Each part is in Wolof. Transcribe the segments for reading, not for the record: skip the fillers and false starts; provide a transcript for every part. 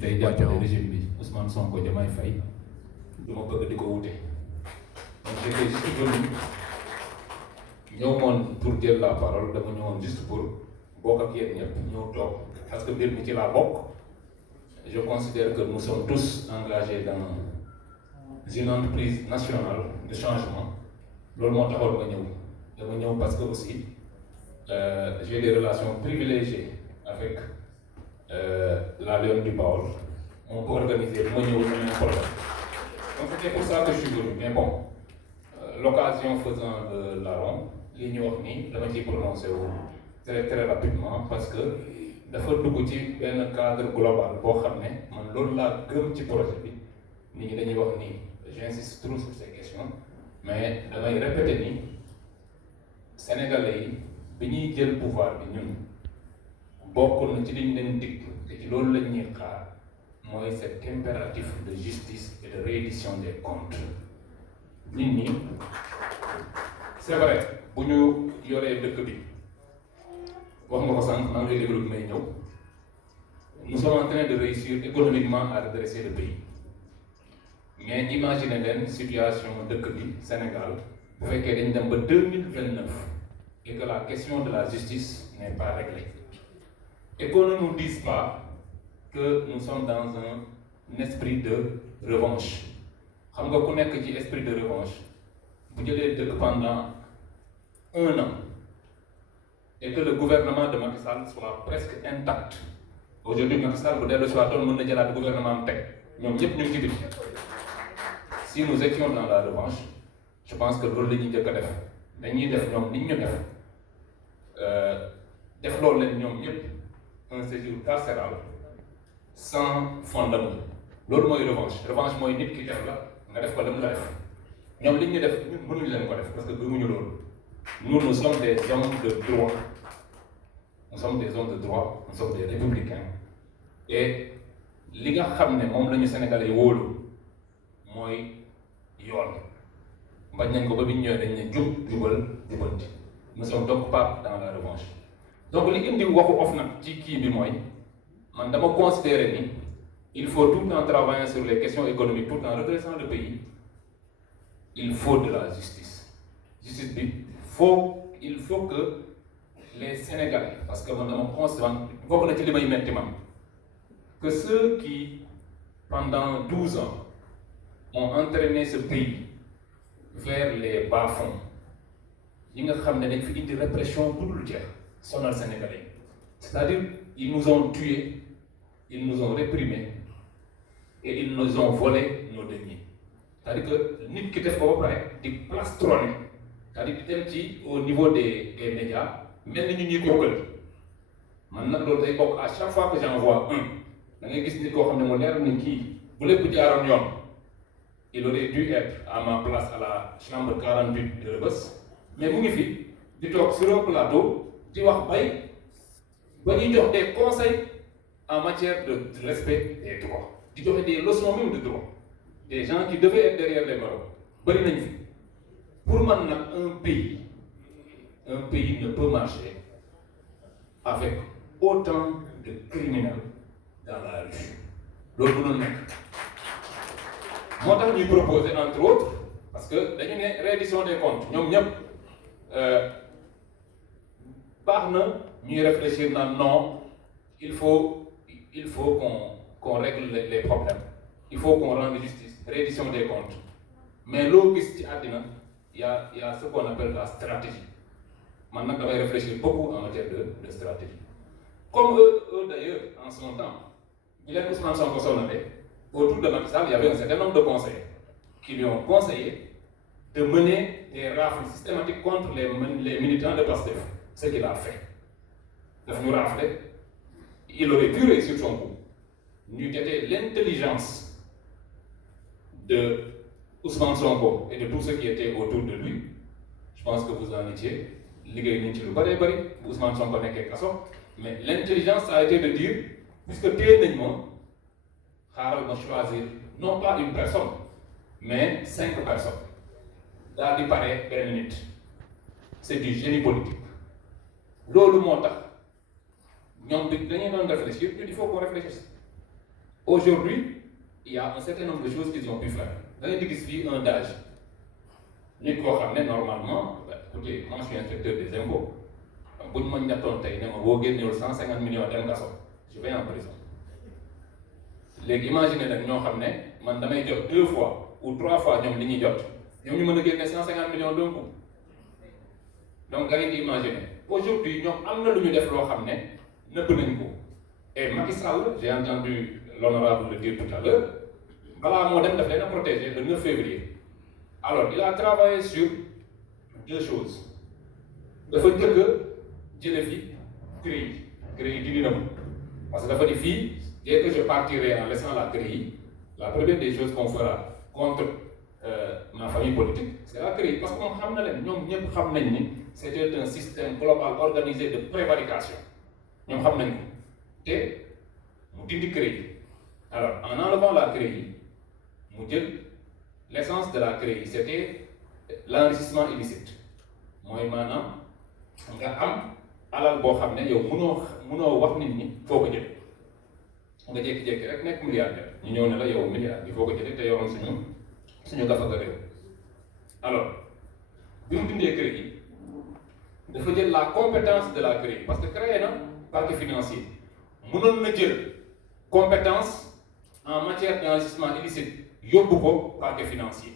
day jàppale régime bi Ousmane Sonko Diomaye Faye du ma bëgg di ko wute donc j'étais juste venu ñëwoon pour jël la parole dama ñëwoon juste pour bokk ak yéen ñëpp ñëw toog parce que mbir mi ci laa bokk. Je considère que nous sommes tous engagés dans une entreprise nationale de changement. loolu moo taxoon ma ñëw dama ñëw parce que aussi j'ai des relations privilégiées avec la Lionne du Baol. On peut organiser ma ñëw ñu problème. Donc c'était pour ça que je suis venu. Mais bon, l'occasion faisant de larron li ñu wax nii dama ciy prononcé wu très très rapidement parce que dafa dugg ci benn cadre global boo xam ne man loolu laa gëm ci projet bi nit ñi dañuy wax nii j'insiste trop sur ces questions mais damay répéter ni sénégalais yi bi ñuy jël pouvoir bi ñun bokk na ci liñ leen dig te ci loolu lañ ñuy xaar mooy cet impératif de justice et de reddition des comptes nit ñi c'est vrai bu ñu yoree dëkk bi wax nga ko sànq maa ngi lay déglu bi may ñëw nous sommes en train de réussir économiquement à redresser le pays mais imaginez leen situation dëkk bi Sénégal bu fekkee dañ dem ba 2029 et que la question de la justice n'est pas réglée et qu'on ne nous dise pas que nous sommes dans un esprit de revanche xam nga ku nekk ci esprit de revanche bu jëlee dëkk pendant 1 an et que le gouvernement de Macky Sall soit presque intact aujourd'hui Macky Sall bu dellu si waatoon mën na jëlaat gouvernement am teg ñoom ñëpp ñu ngi ci biti si nous étions dans la revanche je pense que loolu la ñuy njëkk a def dañuy def ñoom ni ñu def loolu leen ñoom ñëpp un séjour carcéral sans fondement loolu mooy revanche mooy nit ki def la nga def ko dem la def ñoom li ñu def ñun mënuñu leen ko def parce que gëmuñu loolu nous sommes des hommes de droit nous sommes des hommes de droit nous sommes des républicains et li nga xam ne moom la ñu Sénégalais wóolu mooy yoon bañ nañ ko ba bi ñu ñëwee dañ ne jub jubal jubanti nous sommes donc pas dans la revanche donc li indi waxu OFNAC ci kii bi mooy man dama considérer ni il faut tout en travaillant sur les questions économiques tout en redressant le pays il faut de la justice bi il faut que les Sénégalais parce que man dama considérer bokk na ci li may metti man que ceux qui pendant 12 ans ont entraîné ce pays vers les bas-fonds yi nga xam ne dañ fi indi répression bu dul jeex sonal Sénégalais c'est-à-dire ils nous ont tués ils nous ont réprimés et ils nous ont volé nos deniers c'est-à-dire que nit ki def ko ba pare di plastronner c'est-à-dire di dem ci au niveau des médias mel ni ñu ñuy kookal man nag loolu day bokk à chaque fois que j'en vois un da ngay gis nit koo xam ne mu leer ni kii bu lépp jaaroon yoon il aurait dû être à ma place à la chambre 48 de Rebeuss mais mu ngi fi di toog sur un plateau di wax bay ba ñuy jox des conseils en matière de respect des droits di joxe des leçons même de droit des gens qui devaient être derrière les barreaux bari nañu fi pour man nag un pays ne peut marcher avec autant de criminels dans la rue loolu mënul nekk moo tax ñuy proposer entre autres parce que dañu ne reddition des comptes ñoom ñëpp baax na ñuy réfléchir naan non il faut qu'on règle les problèmes il faut qu'on rende justice reddition des comptes mais loo gis ci àddina y a ce qu'on appelle la stratégie man nag damay réfléchir beaucoup en matière de stratégie comme eux d'ailleurs en son temps bi leen Ousmane Sonko sonale autour de Macky Sall il y avait un certain nombre de conseillers qui lui ont conseillé de mener des rafles systématiques contre les militants de Pastef ce qu'il a fait daf ñu rafle il aurait pu réussir son coup ñu jotee l'intelligence de Ousmane Sonko et de tous ceux qui étaient autour de lui je pense que vous en étiez liggéey nañ ci lu bëree bëri bu Ousmane Sonko nekkee kaso mais l'intelligence a été de dire puisque téye nañ ma xaaral ma choisir non pas une personne mais 5 personnes daal di pare benn nit c'est du génie politique loolu moo tax ñoom bi dañuy doon réfléchir il faut qu'on réfléchisse Aujourd'hui, il y a un certain nombre de choses qu'ils ont pu faire. Dans les fii un DAGE nit koo xam ne normalement écoutez moi je suis inspecteur des impôts bu ñu ma ñettoon tey ne ma boo génnewul 150 millions dem kaso je vais en prison léegi imaginer nag ñoo xam ne man damay jot 2 fois ou 3 fois ñoom li ñuy jot ñoom ñu mën a génne 150 millions d'un coup donc da ngeen di imaginer aujourd'hui ñoom am na lu ñu def loo xam ne nëbb nañ ko et Macky Sall j'ai entendu l'honorable le dire tout à l'heure balaa moo dem daf leen a protéger le 9 février alors il a travaillé sur 2 choses dafa njëkk a jële fi CREI dindi na parce que dafa di fii dès que je partirai en laissant la CREI la première des choses qu'on fera contre ma famille politique c'est la CREI parce que moom xam na leen ñoom ñëpp xam nañ ni c'était un système global organisé de prévarication ñoom xam nañ ko te mu dindi CREI alors en enlevant la CREI mu jël l'essence de la CREI c'était l'enrichissement illicite mooy maanaam nga am alal boo xam ne yow mënoo wax nit ñi foo ko jël nga jékki-jékki rek nekk milliardaire ñu ñëw ne la yow milliard bi foo ko jëlee te yoroon suñu gafaga réew alors bi mu dindee CREI dafa jël la compétence de la CREI parce que créé na parquet financier mënoon na jël compétence en matière d'enrichissement illicite yóbbu ko parquet financier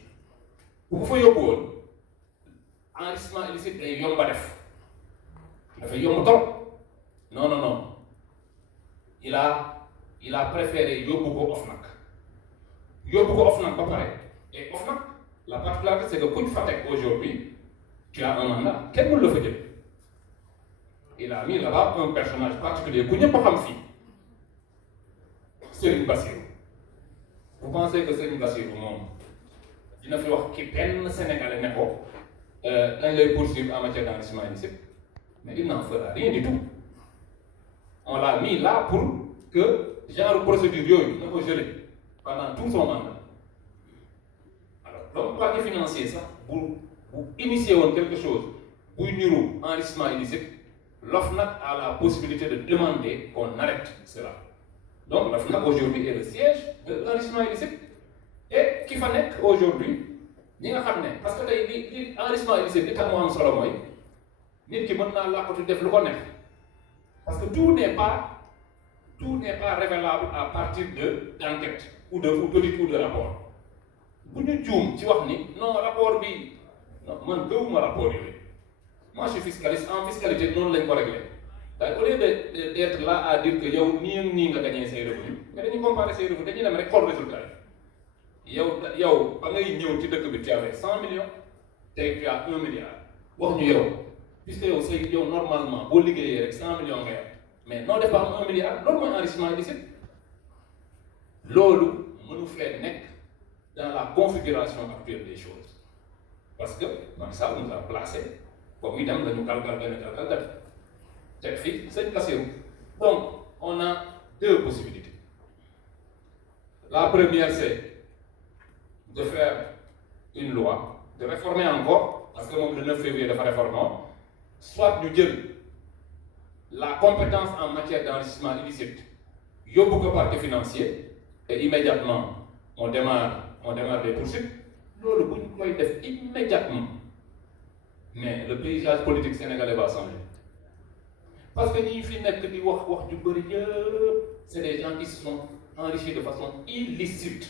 bu ko fa yóbbu woon enrichissement illicite day yomb a def dafa yomb trop non il a préféré yóbbu ko OFNAC ba pare et OFNAC la particularité c'est que kuñ fa teg aujourd'hui tu as un mandat kenn mënu la fa jël il a mis là-bas un personnage particulier ku ñëpp xam fii Serigne Bassirou vous pensez que Serigne Bassirou moom dina fi wax ki benn Sénégalais ne ko dañ lay poursuivre en matière d'enrichissement illicite mais il n'en fera rien du tout on l'a mis là pour que genre procédure yooyu na ko geler pendant tout son mandat alors donc parquet financier sax bu initier woon quelque chose buy niru enrichissement illicite l'OFNAC a la possibilité de demander qu'on arrête cela donc l'OFNAC aujourd'hui est le siège de l'enrichissement illicite et ki fa nekk aujourd'hui ñi nga xam ne parce que tey li enrichissement illicite li tax moo am solo mooy nit ki mën naa làqatu def lu ko neex parce que tout n'est pas révélable à partir d'enquête ou d'audit ou de rapport bu ñu juum ci wax ni non rapport bi non man gëwuma rapport yooyu moi je suis fiscaliste en fiscalité noonu lañ ko réglé daal au lieu d'être là à dire que yow nii nga gagné say revenus mais dañuy comparer say revenus dañuy dem rek xool résultat yi yow ba ngay ñëw ci dëkk bi tu avais 100 millions tey tu as 1 milliard wax ñu yow puisque yow normalement boo liggéeyee rek 100 millions ngay am mais noo def ba am 1 milliard loolu mooy enrichissement illicite loolu mënu fee nekk dans la configuration actuelle des choses parce que Macky Sall nous a placé comme itam dañu galgal te fii sëñ Bassirou donc on a 2 possibilités la première c'est de faire une loi de réformer encore parce que moom le 9 février dafa réformer soit ñu jël la compétence en matière d'enrichissement illicite yóbbu ko parquet financier et immédiatement on démarre des poursuites loolu bu ñu koy def immédiatement mais le paysage politique sénégalais va changer parce que ñi fi nekk di wax ju bëri yëpp c'est des gens qui se sont enrichis de façon illicite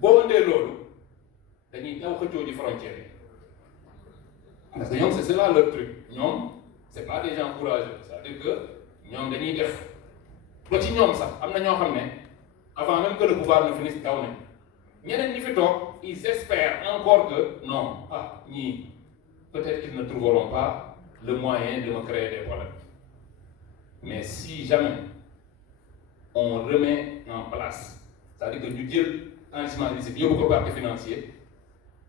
boo andee loolu dañuy daw xëccoo ji frontière yi parce que ñoom c'est cela leur truc ñoom c'est pas des gens courageux c'est-à-dire que ñoom dañuy def ba ci ñoom sax am na ñoo xam ne avant même que le pouvoir ne finisse taw nañ ñeneen ñi fi toog ils espèrent encore que non ñii peut-être qu'ils ne trouveront pas le moyen de me créer des problèmes mais si jamais on remet en place c'est-à-dire que ñu jël enrichissement illicite yóbbu ko parquet financier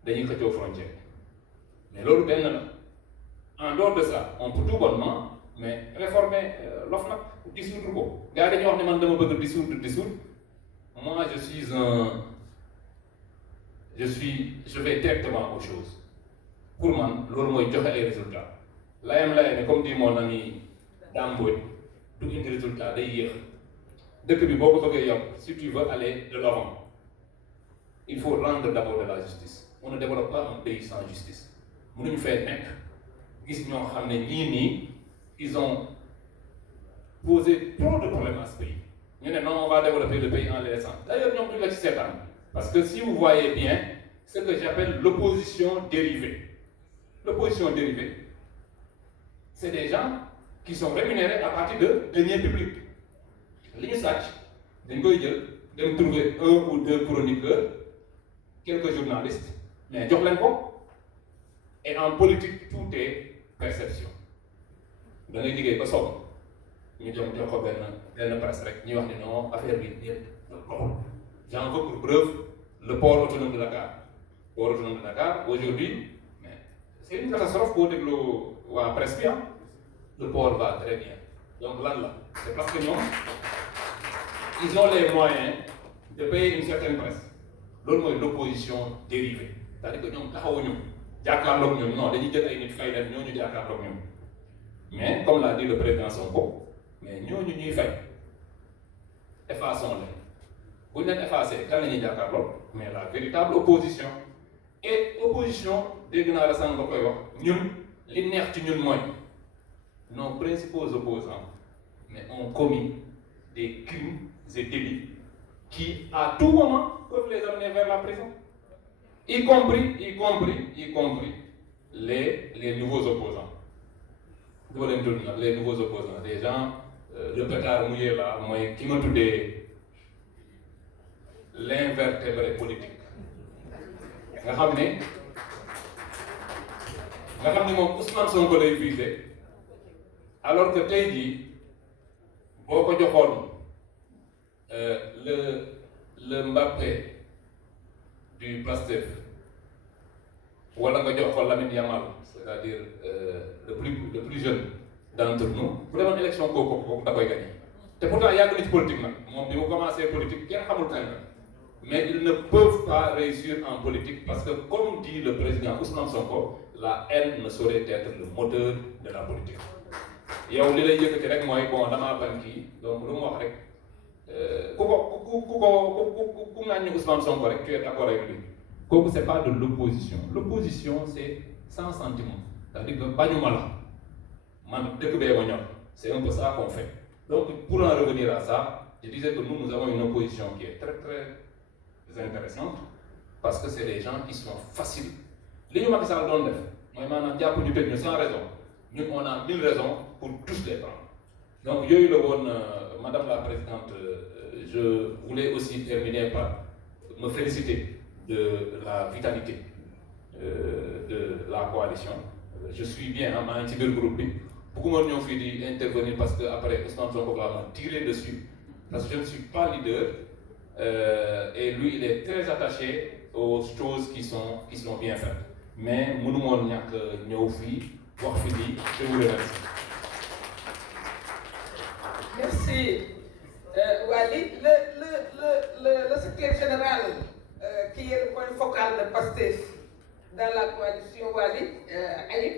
dañuy xëccoo frontière mais loolu benn la en dehors de ça on peut tout bonnement mais réformer l'OFNAC dissoudre ko gars yi dañuy wax ne man dama bëgg dissoudre moi je vais directement aux choses pour man loolu mooy joxe ay résultats layam comme dit mon ami Dame Mbodj du indi résultat day yéex dëkk bi boo ko bëggee yokk si tu veux aller de l'avant il faut rendre d'abord de la justice on ne développe pas un pays sans justice mënuñu fee nekk gis ñoo xam ne ñii nii ils ont posé trop de problèmes à ce pays ñu ne non on va développer le pays en les laissant d'ailleurs ñoom duñu la ci seetaan parce que si vous voyez bien ce que j'appelle l'opposition dérivée l'opposition dérivée c'est des gens qui sont rémunérés à partir de deniers publics li ñu sàcc dañ koy jël dem trouver un ou deux chroniqueurs quelques journalistes mais jox leen ko et en politique tout est perception da ngay liggéey ba soog ñu jox ko benn presse rek ñuy wax ni non affaire bi yëpp loxul j'en veux pour preuve le port autonome de Dakar aujourd'hui mais c'est une catastrophe boo dégloo waa presse bi le port va très bien donc lan la c'est parce que ñoom ils ont les moyens de payer une certaine presse loolu mooy l'opposition dérivée c'est-à-dire que ñoom taxawuñu jàkkaarloog ñoom non dañuy jël ay nit fay leen ñooñu jàkkaarloog ñoom mais comme l'a dit le président Sonko mais ñooñu ñuy fay effaçons-les bu ñu leen effacé kan la ñuy jàkkaarloog mais la véritable opposition et opposition dégg naa la sànq nga koy wax ñun li neex ci ñun mooy nos principaux opposants mais ont commis des crimes et délits qui à tout moment peuvent les amener vers la prison y compris les nouveaux opposants doo leen tudd nag les nouveaux opposants des gens le pétard mouillé là mooy ki nga tuddee l'invertébré politique nga xam ne moom Ousmane Sonko lay visé alors que tey jii boo ko joxoon le Mbappé du Pastef wala nga jox ko Lamine Yamal c'est-à-dire le plus jeune d'entre nous bu demoon élection kooku da koy gagné te pourtant yàgg na ci politique nag moom bi mu commencé politique kenn xamul kañ la mais ils ne peuvent pas réussir en politique parce que comme dit le président Ousmane Sonko la haine ne saurait être le moteur de la politique yow li lay yëkkati rek mooy bon damaa bañ kii donc lu mu wax rek ku ŋàññi Ousmane Sonko rek tu es d'accord avec lui kooku c'est pas de l'opposition c'est sans sentiment c'est-à-dire que bañuma la man dëkk bee ma ñor c'est un peu ça qu'on fait donc pour en revenir à ça je disais que nous avons une opposition qui est très très intéressante parce que c'est des gens qui sont faciles li ñu Macky Sall doon def mooy maanaam jàpp ñu tëj ñu sans raison ñun on a 1000 raisons pour tous les prendre donc yooyu la woon madame la présidente je voulais aussi terminer par me féliciter de la vitalité de la coalition je suis bien maa ngi ci biir groupe bi bëgguma ñëw fii di intervenir parce que après Ousmane Sonko va me tirer dessus parce que je ne suis pas leader et lui il est très attaché aux choses qui sont bien faites mais mënu moon ñàkk ñëw fii wax fi lii je vous remercie. Merci Waly. Le secrétaire général qui est le point focal de Pastef dans la coalition Waly, Ayib,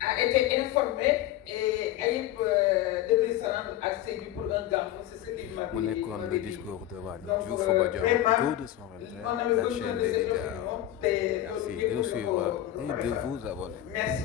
a été informé et Ayib devrait se rendre à Sédhiou pour un gàmmu, c'est ce qu'il m'a dit. Mu nekkoon le discours de Waly Donc Diouf vraiment, de son on avait besoin de cette opinion. Merci de suivre et de vous abonner. Merci.